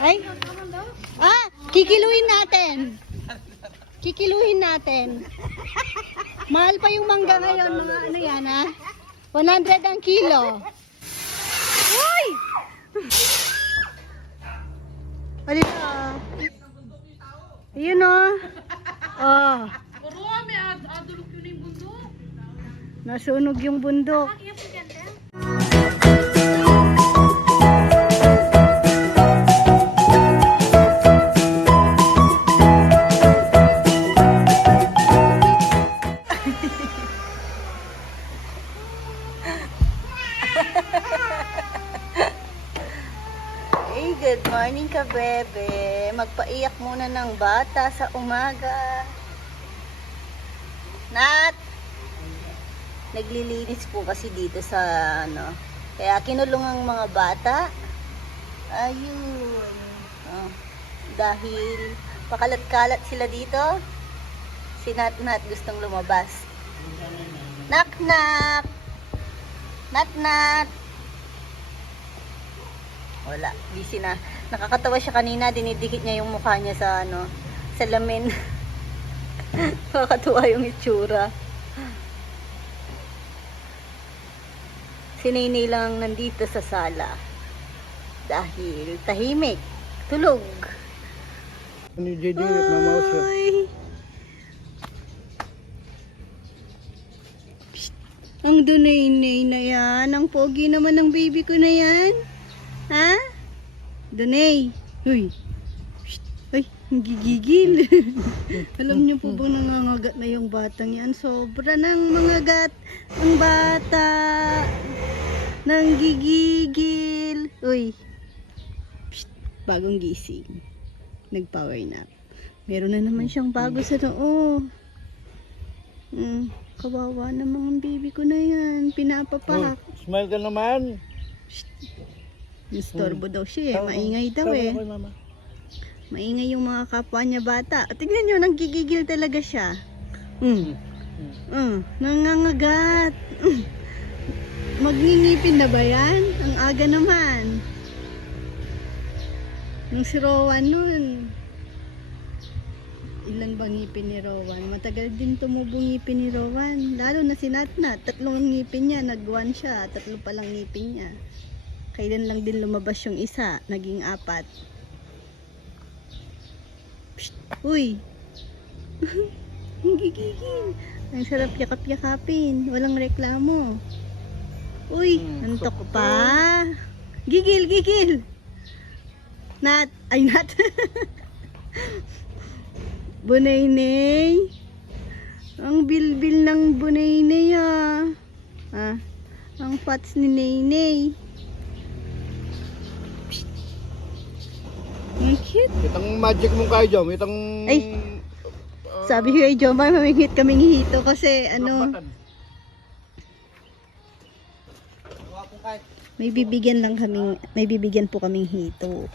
Ay? Kikiluhin natin. Kikiluhin natin. Mahal pa yung mangga ngayon, mga ano yan ha? 100 ang kilo. Uy! Halika. Ayun o. Oh. Nasunog yung bundok. Hey, good morning ka, bebe. Magpaiyak muna ng bata sa umaga. Nat! Naglilinis po kasi dito sa ano. Kaya kinulong ang mga bata. Ayun. Oh, dahil pakalat-kalat sila dito. Si Nat gustong lumabas. Nak-nak! Nat-nat! Wala, busy na. Nakakatawa siya kanina, dinidikit niya yung mukha niya sa ano, sa lamin. Nakakatuwa yung itsura. Si Nainay lang nandito sa sala. Dahil tahimik, tulog. Ano yung JD, nagmamaos siya. Ay. Psst. Ang Nainay na yan. Ang pogi naman ng baby ko na yan. Ha? Dunay. Uy. Psst. Ay, gigigil. Alam niyo po bang nangangagat na yung batang yan? Sobra ng mangagat ang bata. Nang gigigil. Uy. Psst. Bagong gising. Nag-power nap. Meron na naman siyang bago sa noo. Kawawa naman ang baby ko na yan. Pinapapak. Smile ka naman. Istorbo daw siya eh. Maingay daw eh. Maingay yung mga kapwa niya bata. Tingnan nyo, nanggigigil talaga siya. Nangangagat. Magngingipin na ba yan? Ang aga naman. Nung si Rowan nun. Ilan bang ngipin ni Rowan? Matagal din tumubong ngipin ni Rowan. Lalo na si Natnat. 3 ngipin niya. Nag-1 siya. 3 pa lang ngipin niya. Kailan lang din lumabas yung isa, naging 4. Psst, uy! Ang gigigil. Ang sarap yakap-yakapin. Walang reklamo. Uy, antok pa. Gigil, gigil. Nat, ay Nat. Bunaynay. Ang bilbil ng Bunaynay ah. Ang fats ni Naynay. Ang cute. Itang magic mong kayo, Jom. Itang... Ay, sabi ko kay Jomar, mamingit kaming hito kasi ano, may bibigyan po kaming hito.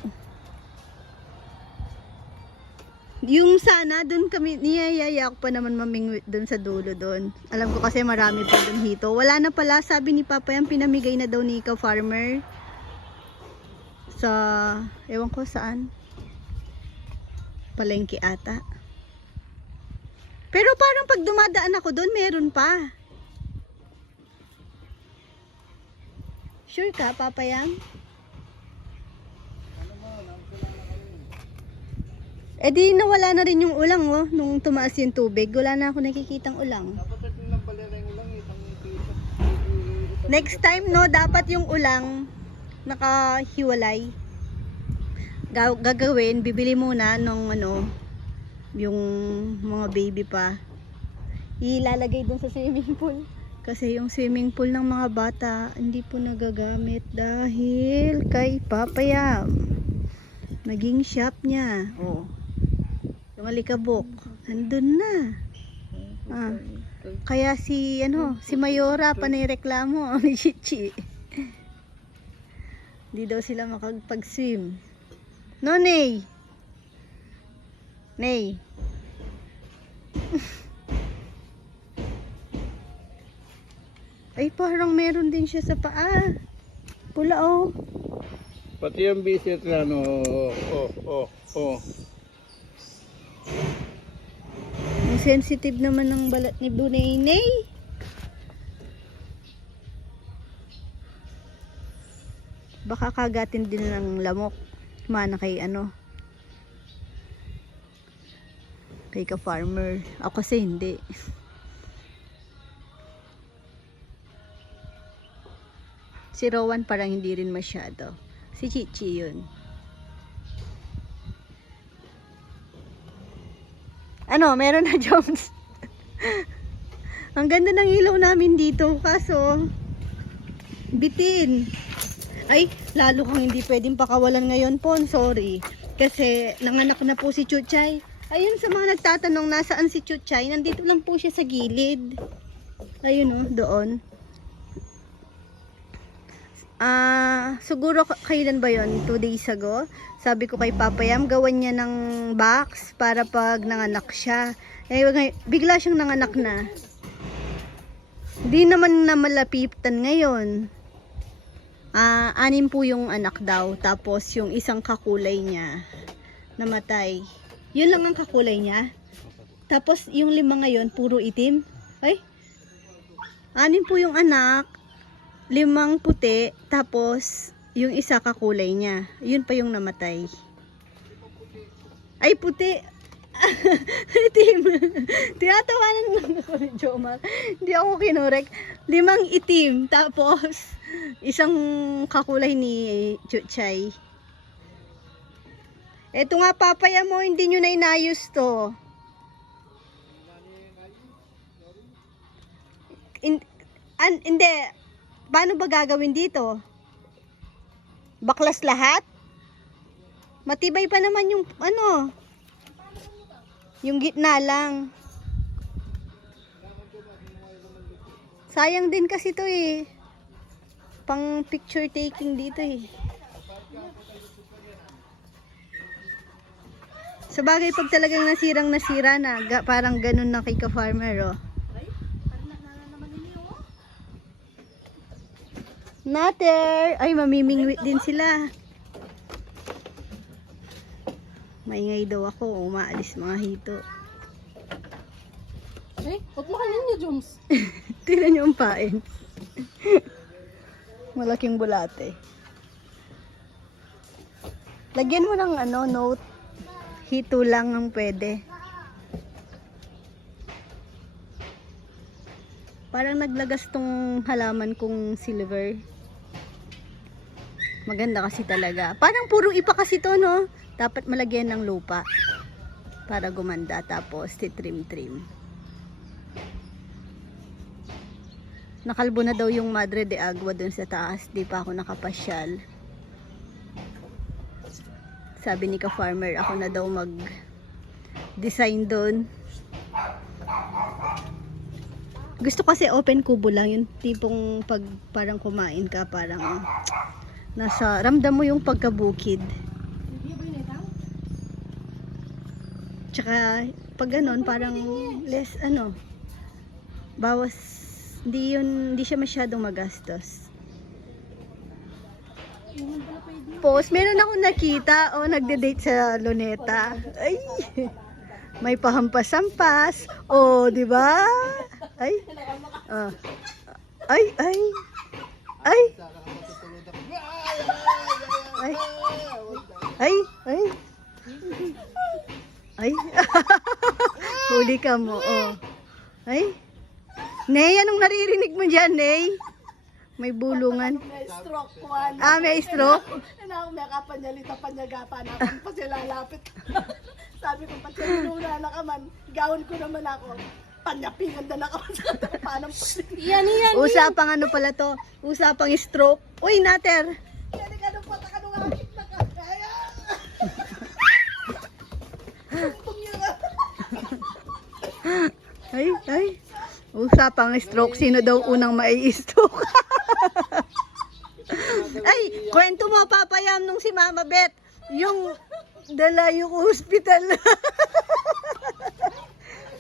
Yung sana, doon kami, niyayaya ko pa naman mamingwit doon sa dulo doon. Alam ko kasi marami pa doon hito. Wala na pala, sabi ni Papa yan, pinamigay na daw ni Ikaw Farmer. Sa, ewan ko saan. Palengke ata. Pero parang pag dumadaan ako doon, meron pa. Sure ka, Papa yan? Eh di nawala na rin yung ulang oh, nung tumaas yung tubig. Wala na ako nakikitang ulang. Next time no, dapat yung ulang nakahiwalay. Gagawin, bibili muna nung ano, yung mga baby pa. Ilalagay dun sa swimming pool. Kasi yung swimming pool ng mga bata hindi po nagagamit dahil kay Papa Yam. Naging shop niya. Oh. Yung alikabok, nandun na. Kaya si Mayora panireklamo ni Chichi. Hindi daw sila makapag-swim. No, Nay. Nay. Ay, parang meron din siya sa paa. Pula, oh. Pati yung visit na, no. Oh. Ang sensitive naman ng balat ni Bunay. Baka kagatin din ng lamok. Mana kay kay ka-farmer. Ako kasi hindi. Si Rowan parang hindi rin masyado. Si Chichi yun. Meron na Jones. Ang ganda ng ilaw namin dito. Kaso, bitin. Ay, lalo kang hindi pwedeng pakawalan ngayon po. Sorry. Kasi nanganak na po si Chuchay. Ayun, sa mga nagtatanong nasaan si Chuchay, nandito lang po siya sa gilid. Ayun doon. Siguro kailan ba yon? 2 days ago. Sabi ko kay Papa Yam, gawan niya ng box para pag nanganak siya. Bigla siyang nanganak na. Di naman na malapitan ngayon. 6 po yung anak daw. Tapos yung isang kakulay niya namatay. Yun lang ang kakulay niya. Tapos yung 5 ngayon puro itim. Ay, 6 po yung anak. 5 puti, tapos yung isa kakulay niya. Yun pa yung namatay. Ay, puti. Itim. Tinatawanan lang ako ni Jomar. Hindi ako kinorek. 5 itim, tapos isang kakulay ni Chuchay. Eto nga, papaya mo, hindi nyo na inayos to. Hindi. Paano ba gagawin dito? Baklas lahat? Matibay pa naman yung yung gitna lang. Sayang din kasi to eh. Pang picture taking dito eh. Sa bagay, pag talagang nasira na, parang ganun na kay ka-farmer oh. Nater! Ay, mamimingwit din sila. Maingay daw ako. Umaalis mga hito. Huwag mo kanin niyo, Joms. Tignan niyo ang pain. Malaking bulate. Lagyan mo ng note. Hito lang ang pwede. Parang naglagas tong halaman kong silver. Maganda kasi talaga. Parang puro ipa kasi to, no? Dapat malagyan ng lupa para gumanda, tapos titrim-trim. Nakalbo na daw yung Madre de Agua dun sa taas. Di pa ako nakapasyal. Sabi ni ka-farmer, ako na daw mag-design dun. Gusto kasi open kubo lang, yung tipong pag parang kumain ka, parang ramdam mo yung pagkabukid. Tsaka pag ganon, parang less bawas, hindi siya masyadong magastos. Post, meron akong nakita nagde-date sa Luneta. Ay, may pahampas-hampas. Di ba? Ay. Ay. Ay. Ay. Ay. Ay. Ay. Huli ka mo. Ay. Ney, anong naririnig mo dyan, Ney? May bulungan. May stroke po. Ano? May stroke? May kapanyalita, panyagapa na. Pa sila lapit. Sabi ko, pati niluna na ka man, gawin ko naman ako. Panyapingan na ako sa panang yan. Usapang pala to? Usapang stroke. Uy, Nater. Yan, anong patak, anong akit na ka. Kaya. Ay. Usapang stroke. Sino daw unang mai-stroke? Ay, kwento mo, Papa Yam, nung si Mama Beth. Yung dala yung hospital.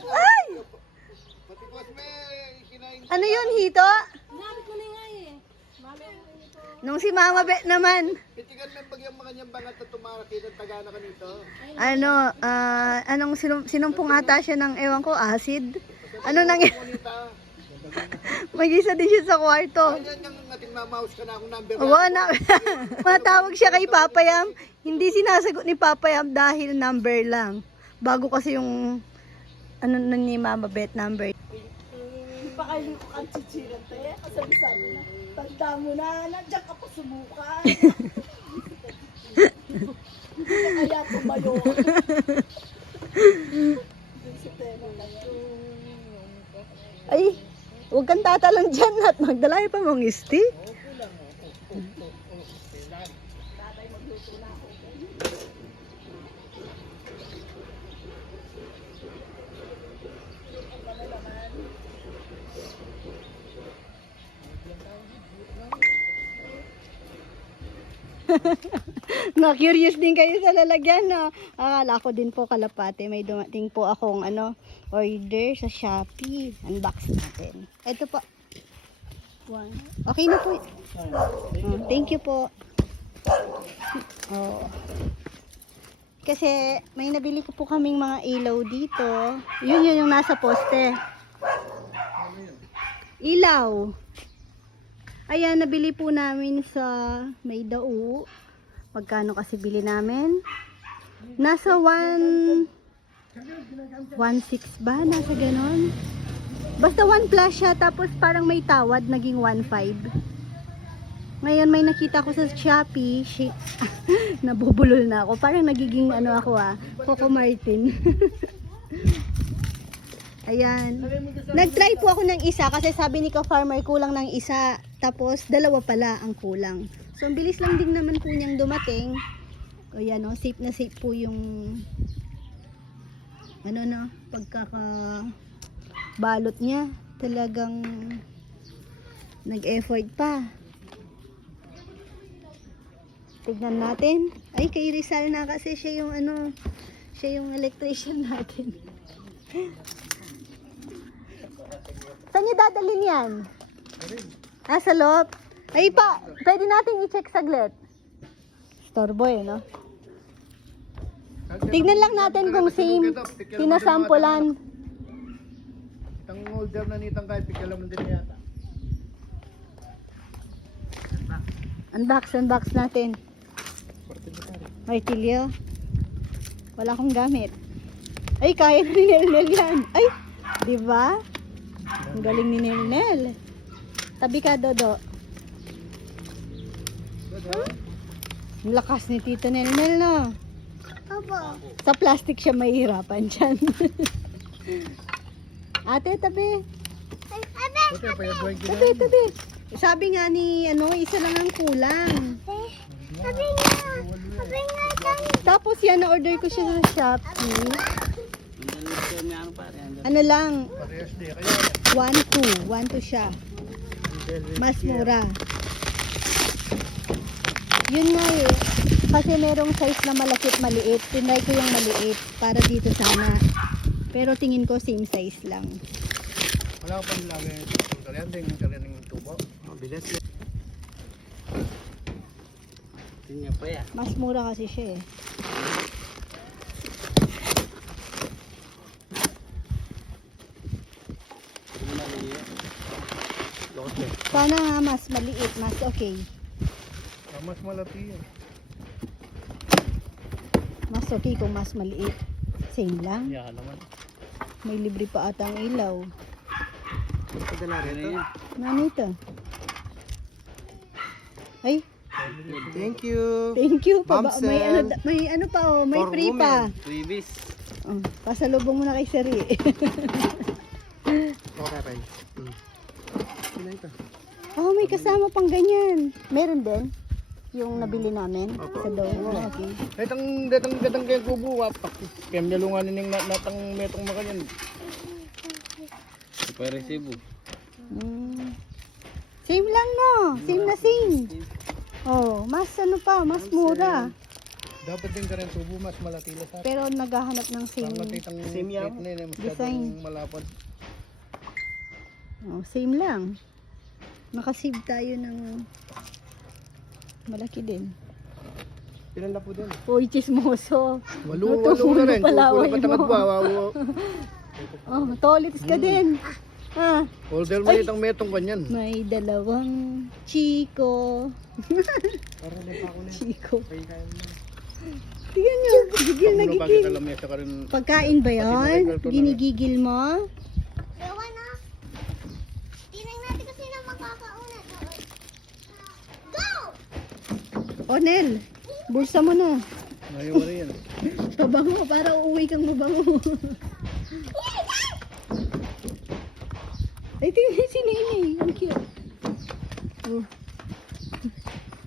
Ay! Ano yun, Hito? Nung si Mama Bet naman, Pitigan mo yung bagyang mga niyang bangat at tumarakit at tagana ka nito. sinumpong ata siya ng, ewan ko, acid. Ano nang, Ngunita, mag-isa din siya sa kwarto. yan yung ating mamaus ka na akong number. Oo, matawag siya kay Papayam. Hindi sinasagot ni Papayam dahil number lang. Bago kasi yung, ni Mama Bet number. Hindi pa kayo kang chichiran tayo. Kasi sabi na, tanda mo na, nandiyan ka pa sumukan. Hindi ka kaya tumayo. Dun sa tema na yan. Ay, huwag kang tatalon dyan at magdala pa mong stick. Na-curious din kayo sa lalagyan, no? Akala ko din po kalapate. May dumating po akong order sa Shopee. Unbox natin. Ito po. Okay na po. Thank you po. Oh. Kasi may nabili ko po kaming mga ilaw dito. Yun yung nasa poste. Ilaw. Ayan, nabili po namin sa May Dao. Magkano kasi bili namin? Nasa 1.6 ba? Nasa ganon? Basta 1 plus siya, tapos parang may tawad, naging 1.5. Ngayon may nakita ko sa Shopee, nabubulol na ako. Parang nagiging Coco Martin. Ayan. Nag-try po ako ng isa kasi sabi ni ka-farmer kulang ng isa. Tapos dalawa pala ang kulang. So ang bilis lang din naman po niyang dumating. O yan o, safe na safe po yung pagkakabalot niya. Talagang nag-effort pa. Tignan natin. Ay, kay Rizal na kasi siya yung siya yung electrician natin. Saan niyo dadalhin yan? Sa loob. Ay pa, pwede natin i-check saglit. Storbo no? Tignan lang natin kung same pinasampulan. Itang holder na nitang kahit pikalam din yata. Unbox natin. Martilyo. Wala akong gamit. Ay, kaya ni Nelnel yan. Ay, di ba? Ang galing ni Nelnel. Tabi ka, Dodo. Ang lakas ni Tito Nelnel, no? Aba. Sa plastic siya mahihirapan dyan. Ate, tabi. Buti pa yung buhay Tabi. Sabi nga ni, isa lang ang kulang. Sabi nga. Tapos yan, na-order ko siya sa Shopee. Ano lang, parehas di kaya. 1.2 siya. Mas mura. Yun nga kasi merong size na malakit maliit. Tinry ko yung maliit para dito sana. Pero tingin ko same size lang. Wala ko pang lagi. Kalian ng tubo. Mabilis. Tingnan pa yan. Mas mura kasi siya Sana nga mas maliit, mas okay. Mas malaki yan. Mas okay kung mas maliit. Same lang. Yan naman. May libre pa ata ang ilaw. Padala rito. Nanito. Ay, Thank you. thank you pa. Mamsel. May ano pa may For free pa. Freebies. Oh, pasalubong mo na kay Sari. Okay, Ray. Sino ito? Oh, may kasama pang ganyan. Meron din yung nabili namin sa Dow. Okay. Datang kaya kubo wapak. Kaya nalungan ning natang metong makanyan. Super resibo. Same lang no. Same na same. Oh, mas mas mura. Dapat din ka rin tubo mas malatila sa. Pero naghahanap ng same. Same yan. Design. Malapad. Oh, same lang. Nakasave tayo ng Malaki din. Ilan na po din? Uy, chismoso. Walo Natutulo na rin. palaway Kukulang mo. katangad Oh, tolitis ka din. Ah, Order mo itong metong kanyan. may dalawang Chico. Parang may pa ako na. Chico. Kaya kaya mo. Tingnan nyo, gigil na Bakit gigil. lamesa ka rin? Pagkain ba Pati yan? na-regular to na. Ginigigil mo? Gawa na. Tingnan natin kasi na makakauna doon. Go! Onel, bulsa mo na. Ayaw mo rin yan. Pabango, para uuwi kang mabango. Ay, tingnan si Nene. Ang cute. Oh.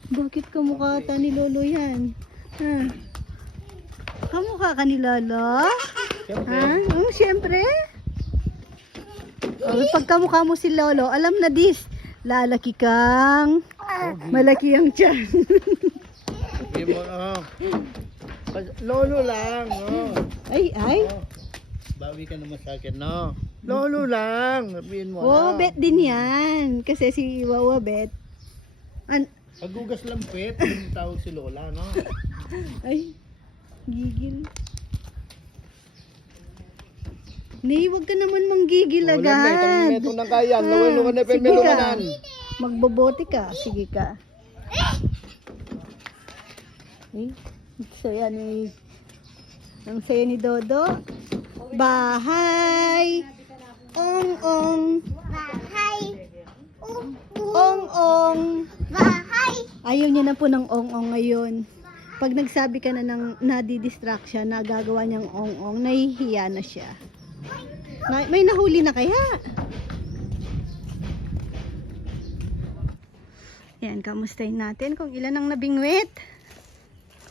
Bakit kamukha ata ni Lolo yan? Ha? Kamukha ka ni Lolo? Ha? Siyempre. Oh, pag kamukha mo si Lolo, alam na this. Lalaki kang. Malaki ang tiyan. Sabi mo, Lolo lang, Ay, ay. Bawi ka naman sa akin, no? Lolo lang, sabihin mo, Oh, bet din yan. Kasi si Wawa bet. Paggugas lang pet, yung tawag si Lola, no? Ay, gigil. Nay, huwag ka naman manggigil agad. Metong nang kaya, lawalo ka na Sige pemelumanan. Magbobote ka. Sige ka. Ay, saya ni... Ang saya ni Dodo. Bahay. Ong-ong. Bahay. Ong-ong. Bahay. Ayaw niya na po ng ong-ong ngayon. Pag nagsabi ka na ng nadidistract siya, nagagawa niyang ong-ong, nahihiya na siya. May nahuli na kaya? Yan, kamustahin natin kung ilan ang nabingwit.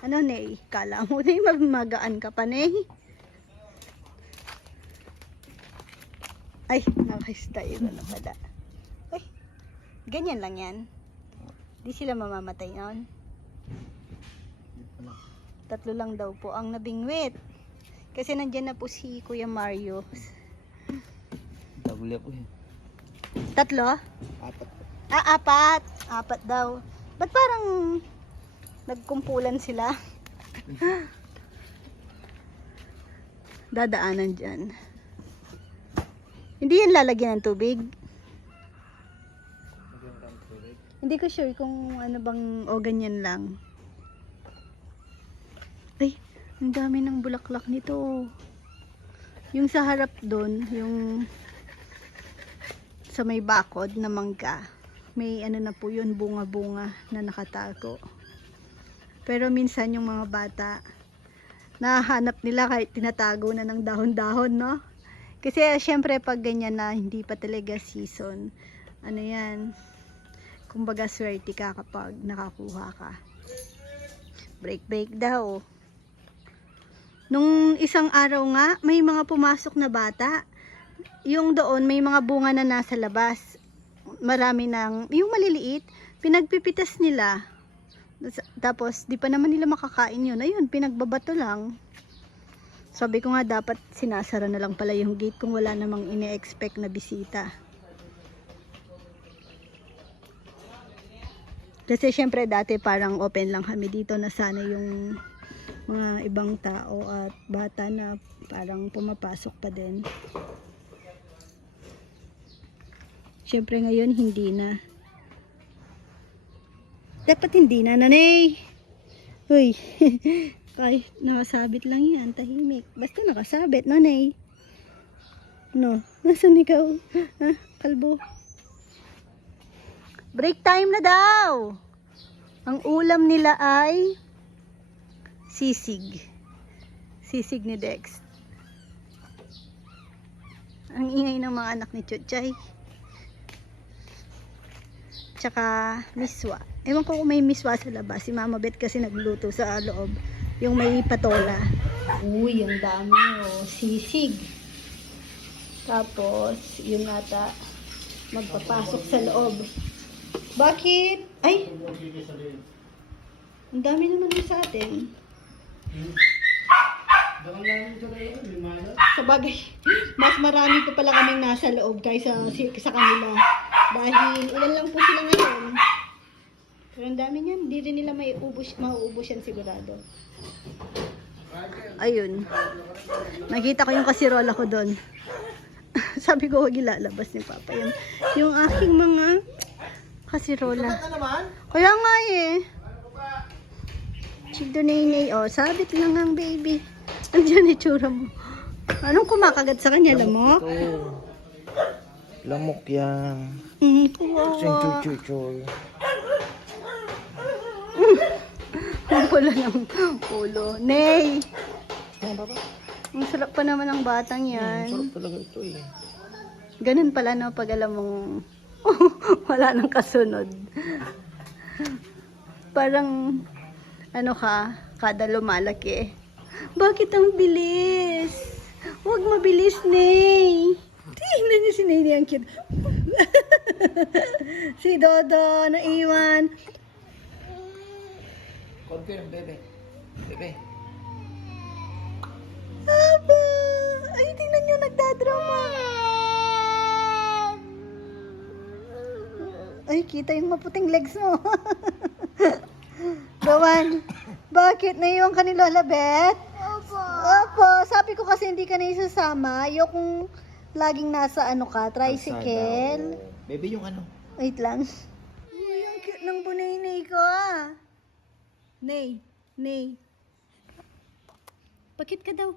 Ano, Ney? Kala mo, Ney, magaan ka pa, Ney? Ay, nakaistay na pala. Ay, ganyan lang yan. Di sila mamamatay noon. 3 lang daw po ang nabingwit. Kasi nandyan na po si Kuya Mario. Daguli ako 3? 4. 4. 4 daw. Ba't parang nagkumpulan sila? Dadaanan dyan. Hindi yan lalagyan ng tubig. Hindi ko sure kung ano bang o ganyan lang. Ay, ang dami ng bulaklak nito. Yung sa harap doon, yung sa may bakod na mangga, may ano na po yun, bunga-bunga na nakatago. Pero minsan yung mga bata, nahanap nila kahit tinatago na ng dahon-dahon, no? Kasi syempre pag ganyan na hindi pa talaga season, ano yan, kumbaga swerte ka kapag nakakuha ka. Break daw. Nung isang araw nga, may mga pumasok na bata. Yung doon, may mga bunga na nasa labas. Marami ng, yung maliliit, pinagpipitas nila. Tapos, di pa naman nila makakain yun. Ayun, pinagbabato lang. Sabi ko nga, dapat sinasara na lang pala yung gate kung wala namang ine-expect na bisita. Kasi syempre dati parang open lang kami dito na sana yung mga ibang tao at bata na parang pumapasok pa din. Syempre ngayon hindi na. Dapat hindi na, nanay. Uy, kahit nakasabit lang yan, tahimik. Basta nakasabit, nanay. No, nasan ikaw? Ha, kalbo? Break time na daw. Ang ulam nila ay sisig. Sisig ni Dex. Ang ingay ng mga anak ni Chuchay. Tsaka miswa. Ewan ko kung may miswa sa labas. Si Mama Bet kasi nagluto sa loob. Yung may patola. Uy, ang dami oh. Sisig. Tapos, yun ata magpapasok sa loob. Bakit? Ay! Ang dami naman din sa atin. Sa bagay, mas marami pa pala kaming nasa loob kaysa sa kanila. Dahil ilan lang po sila ngayon. Pero ang dami niyan, hindi rin nila mauubos yan sigurado. Ayun. Nakita ko yung kasirola ko doon. Sabi ko, huwag ilalabas ni Papa yung aking mga kasirola. Kaya nga eh. Si Donay, oh, sabit lang ang baby. Andiyan itsura mo. Anong kumakagat sa kanya, lamok? Ito. Lamok yan. Kawawa. Chuy. Ang pula ng ulo. Nay! Ano ba? Ang sarap pa naman ng batang yan. Sarap talaga ito eh. Ganun pala no, pag alam mong wala nang kasunod. Parang, ano ka, kada lumalaki. Bakit ang bilis? Huwag mabilis, Nay. Tingnan niyo si Nay, ang cute. Si Dodo, naiwan. Confirm, bebe. Bebe. Aba! Ay, tingnan niyo, nagdadrama. Ay, kita yung maputing legs mo. Gawan, bakit naiwan ka ni Lola Beth? Opo, sabi ko kasi hindi ka na isasama. Ayokong laging nasa ano ka, tricycle. Bebe yung ano? Wait lang. Uy, ang cute ng bunay-nay ko ah. Nay, Nay. Pakit ka daw.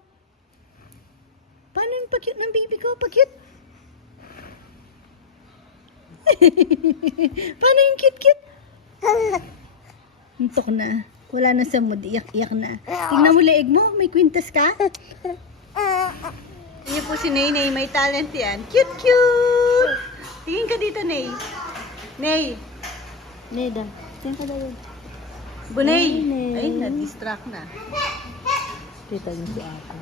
Paano yung pakit ng baby ko? Pakit. Paano yung cute-cute? Untok na. Wala na sa mood. Iyak-iyak na. Tingnan mo leeg mo. May kwintas ka? Yan po si Nay. Nay, may talent yan. Cute-cute! Tingin ka dito, Nay. Nay. Nay da. Tingin ka daw. Bunay. Ay, na-distract na. Kita niyo si Ate.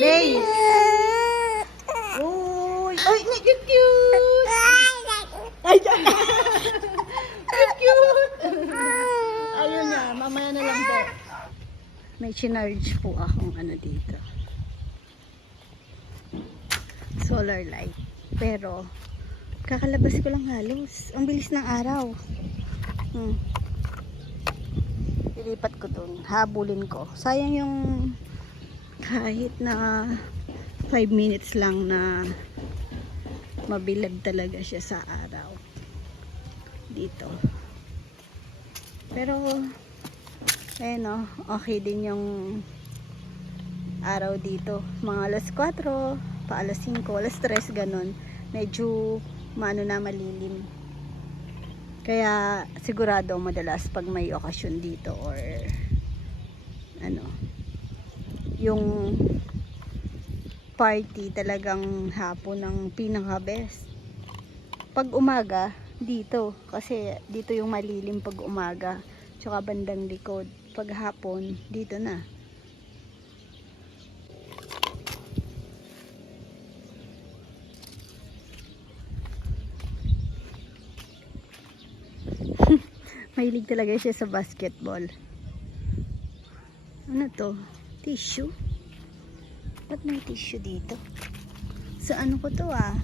Nay. Uy. Ay, cute-cute! Ay, cute! Ayun na, mamaya na lang po. May chinarge po akong ano dito. Solar light. Pero, kakalabas ko lang halos. Ang bilis ng araw. Ilipat ko dun. Habulin ko. Sayang yung kahit na 5 minutes lang na mabilad talaga siya sa araw. Dito. Pero, ayun o, okay din yung araw dito. Mga alas 4, pa alas 5, alas 3, ganun. Medyo, maano na, malilim. Kaya, sigurado madalas pag may okasyon dito or, ano, yung party talagang hapon ang pinaka-best. Pag umaga, dito. Kasi dito yung malilim pag umaga. Tsaka bandang likod. Pag hapon, dito na. Mahilig talaga siya sa basketball. Ano to? Tissue? Ba't may tissue dito? Sa ano ko to ah?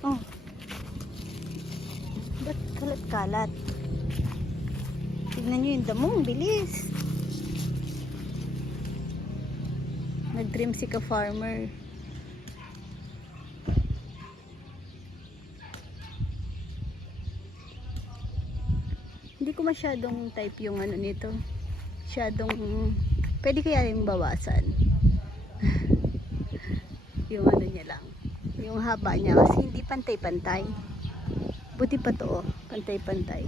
Oh. Ba't kalat-kalat? Tignan nyo yung damong, bilis. Nag-trim si ka-farmer. Hindi ko masyadong type yung ano nito. Masyadong, pwede kaya yung bawasan. Yung ano niya lang. Yung haba niya kasi hindi pantay-pantay. Buti pa to, oh. Pantay-pantay.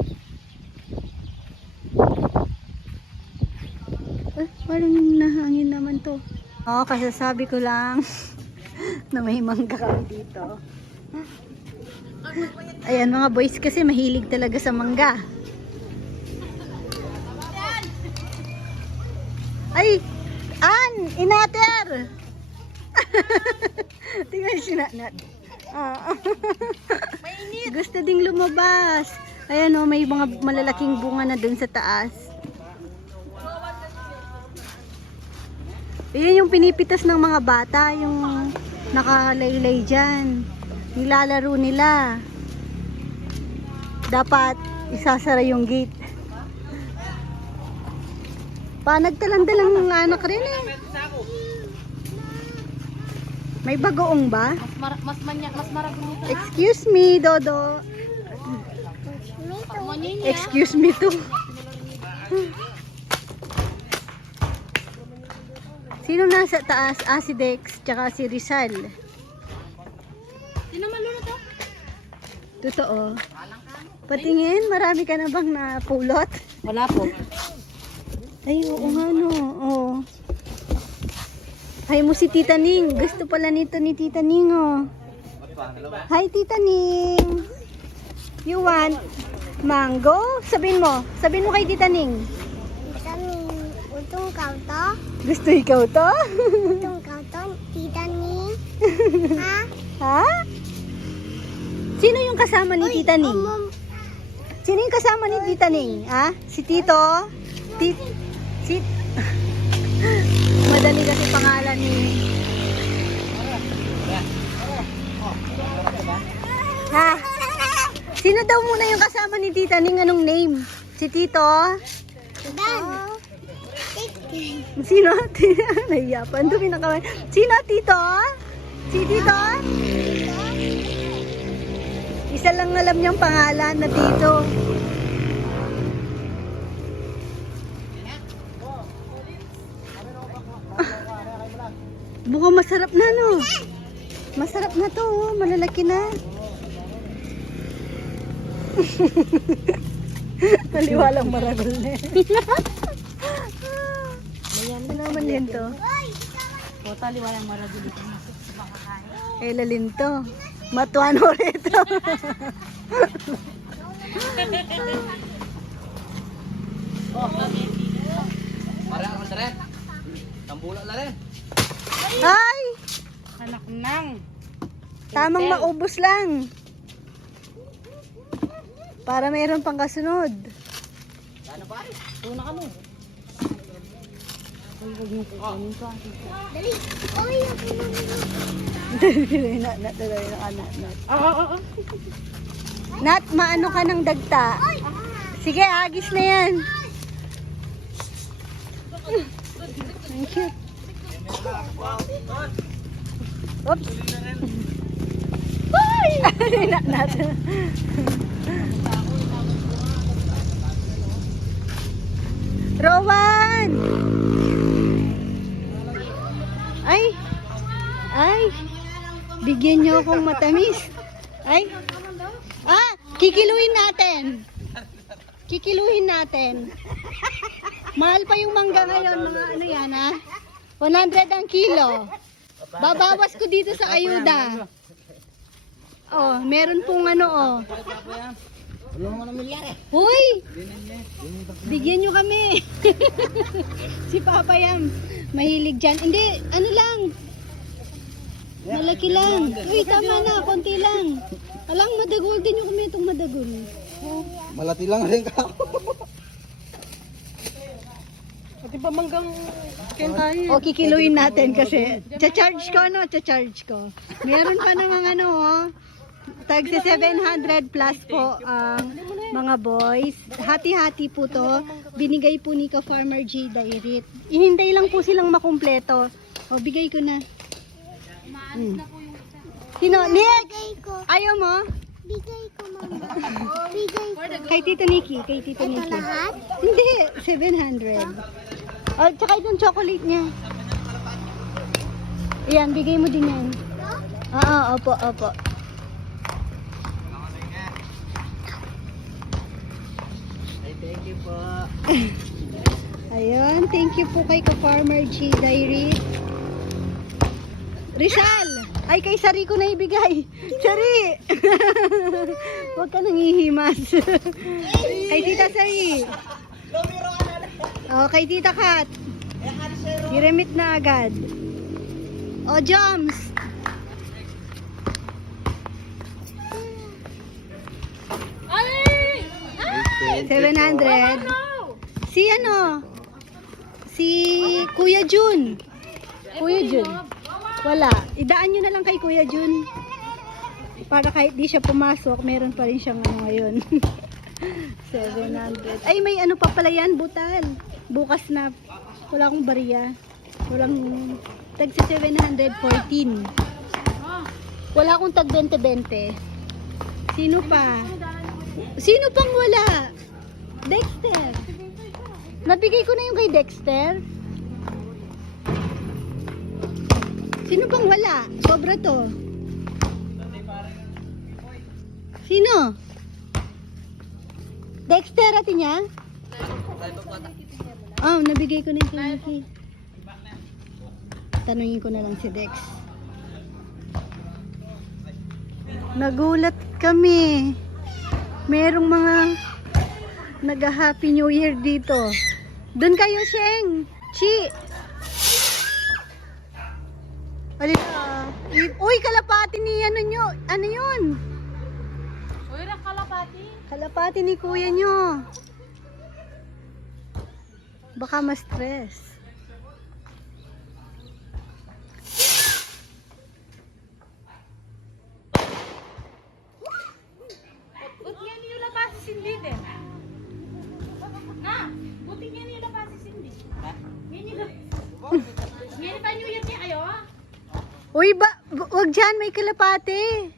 Parang nahangin naman to. Oh, kasasabi ko lang na may mangga kami dito. Ayan, mga boys kasi mahilig talaga sa mangga. Ay! An! Inater! Tingnan si Nanat. Gusto ding lumabas. Ayan o, may mga malalaking bunga na dun sa taas. Ayan yung pinipitas ng mga bata, yung nakalaylay dyan. Nilalaro nila. dapat isasara yung gate. Nagtalang-dalang ng anak rin eh. May bagoong ba? Mas maragunito. Excuse me, Dodo. Excuse me too. Sino nasa taas? Si Dex, tsaka si Rizal. Sino malunod to? Totoo. Patingin, marami ka na bang napulot? Wala po. Ay, oo nga no. Oo. Hi mo si Tita Ning. Gusto pala nito ni Tita Ning, oh. Hi, Tita Ning. You want mango? Sabihin mo kay Tita Ning. Utong kau to? Gusto ikaw to? Utong kau to? Tita ni? Ha? Ha? Sino yung kasama ni Tita Ning? Sino yung kasama ni Tita Ning? Ha? Si Tito? Madali kasi pangalan ni... Ha? Sino daw muna yung kasama ni Tita Ning? Anong name? Si Tito? Dan. Sino? Nahiyapan. Dumi na kamay. Sino? Tito? Si Tito? Isa lang alam niyang pangalan na Tito. Mukhang masarap na, no? Masarap na to, oh. Malalaki na. Naliwalang maragol na. Ano naman yan to? O, taliwalang maragunito. Lalin to. Matuano rito. Ay! Anak nang. Tamang maubos lang. Para mayroon pang kasunod. Tuna ka mo. Dali. Oy, Nat, maano ka ng dagta? Sige, agis na yan. Thank you. Oops. Ay! Nat. Rowan! Ay! Bigyan niyo akong matamis. Ay! Kikiluhin natin. Mahal pa yung mangga ngayon, mga ano yan, ha? 100 ang kilo. Babawas ko dito sa ayuda. Oh, meron pong ano, oh. Hoy! Bigyan nyo kami. Si Papa yan, mahilig dyan. Hindi, ano lang. Malaki lang. Uy, tama na, konti lang. Alang madagol din yung kami itong madagol. Malati lang rin ka. Pati pa manggang kentahin. O, kikiluin natin kasi. Cha-charge ko. Meron pa namang ano, oh. Tag sa 700 plus po ang mga boys. Hati-hati po to. Binigay po ni Ka Farmer J. Dairit. Inintay lang po silang makumpleto. O, bigay ko na. Sino? Nick! bigay ko. Ayaw mo? Bigay ko, mama. Bigay ko. Kay Tito Nikki. Ito lahat? Hindi, 700. O, tsaka itong chocolate niya. Ayan, bigay mo din yan. Oo, opo. Thank you po. Ayun, thank you po kay Ka-Farmer G. Dairit. Rizal! Ay, kay Sari ko na ibigay. Sari! Huwag ka nang ihimas. Kay Tita Sari. Kay Tita Kat. I-remit na agad. O, Joms! Ay! 700. Si Kuya Jun. Wala. Idaan nyo na lang kay Kuya Jun. Para kahit di siya pumasok, meron pa rin siyang ano ngayon. 700. Ay, may ano pa pala yan, butal. Bukas na. Wala akong bariya. Walang tag sa 714. Wala akong tag 20-20. Sino pa? Sino pang wala? Dexter. Nabigay ko na yung kay Dexter. Sino pang wala? Sobra to. Sino? Dexter ate niya? Oh, nabigay ko na yung kay Nikki. Tanungin ko na lang si Dex. Nagulat kami. Merong mga nag-Happy New Year dito. Doon kayo, Sheng. Chi. Alila. Uy, kalapati ni ano nyo. Ano yun? Uy, kalapati. Kalapati ni kuya nyo. Baka ma-stress. Buti yan yung labas si Cindy din. Na, buti yan yung labas si Cindy. Yan yung labas. Yan pa New Year niya kayo? Uy, wag dyan, may kalapati.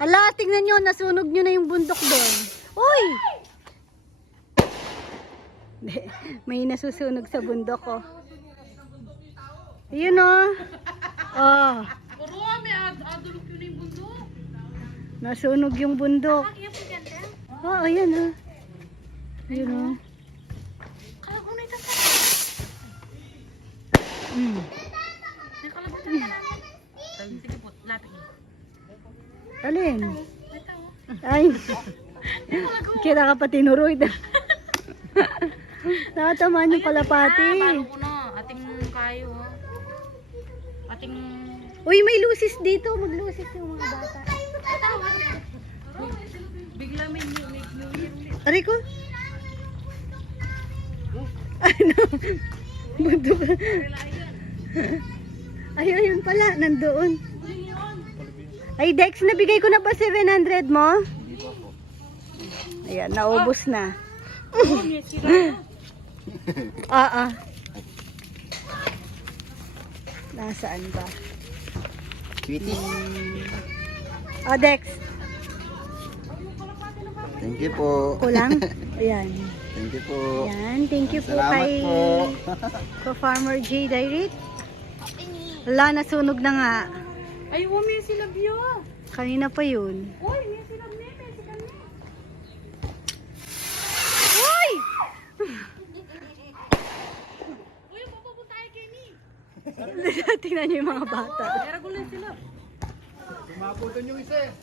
Ala, tingnan nyo, nasunog nyo na yung bundok doon. Uy! May nasusunog sa bundok ko. Ayun o. Oh. Puro may adulok yun yung bundok. Nasunog yung bundok. Kaya po yan, Tem? Oh, ayan o. Ayun o. Kaya ko na ito sa... May kalabutan ka lang. Sige po, lapit niyo. Alin? May tao. Ay. Kira ka pa tinuroid. Nakatamaan yung kalapati. Baro ko na. Ating kayo. Ating... Uy, may lusis dito. Maglusis yung mga bata. Bigla may New Year ulit. Aray ko. Ano? Buto ka. Ay, ayun pala. Nandoon. Ay, Dex, nabigay ko na ba 700 mo? Ayan, naubos na. Nasaan ba? Sweetie. Oh, Dex. Thank you po. Kulang? Ayan. Thank you po. Ayan, thank you po Salamat kay po. Farmer J. Direct. Wala, nasunog na nga. Ay, may sila Bio. Kanina pa yun. Uy, may sila Neme. Sila Neme. Uy! Uy, papapunta tayo kay Ni. Tingnan niyo yung mga bata. Naragulan sila. Tumaputan yung isa eh.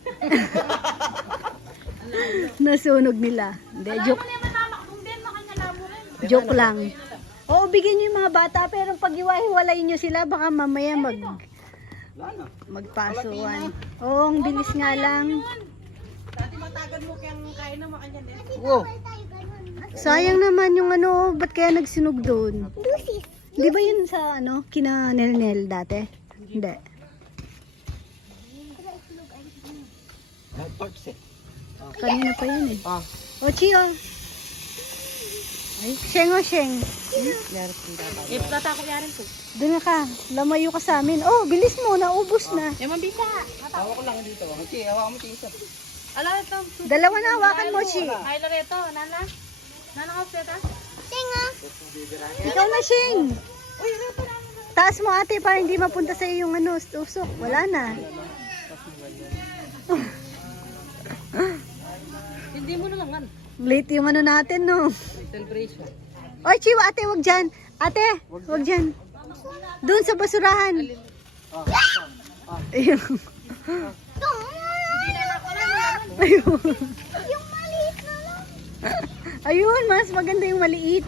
Nasunog nila. Hindi, joke. Ano naman namak kung din makanyalamo rin. Joke lang. Oo, bigyan niyo yung mga bata, pero pag iwahiwalayin niyo sila, baka mamaya magpasuan. Oo, ang bilis nga lang. Dati matagal mo kayang kain na makanya din. Wow. Sayang naman yung ano, ba't kaya nagsunog doon? Di ba yun sa ano, kina Nel dati? Hindi. Kanina pa yun eh. Ah. O, Chio. Ay, Sheng o Sheng. Eh, tatako yarin po. Doon na ka. Lamayo ka sa amin. Oh, bilis mo. Naubos na. Eh, mambita. Hawa ko lang dito. Okay, hawa mo isa. Ala, ito. Dalawa na hawakan mo, Chi. Ay, Loreto. Nana? Nana ka, Peta? Ikaw na, Sheng. Taas mo, ate, para hindi mapunta sa iyo yung ano, usok. Wala na. Hindi mo na lang, Late yung ano natin, no? celebration. Oy, Chi, ate, wag dyan. Ate, wag dyan. Doon sa basurahan. Ayun. Ayun. Ayun, mas maganda yung maliit.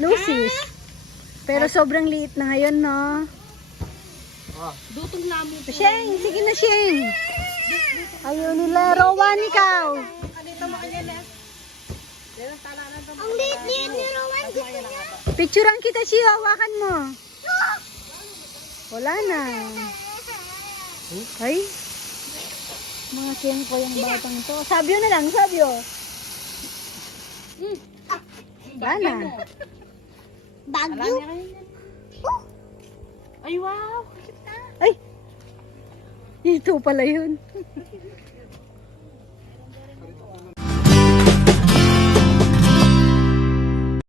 Lucis. Pero sobrang liit na ngayon, no? Dutong lamo. Sheng, sige na, Sheng. Ayun nila, Rowan, ikaw. Kanito makanya na. Ang liit-liit ni Rowan. Gusto niya. Picturean kita, Chi, hawakan mo. Wala na. Ay. Mga ko yung batang to. Sabyo na lang, sabyo. Bana. Bagyo. Ay, wow! Ay! Ito pala yun.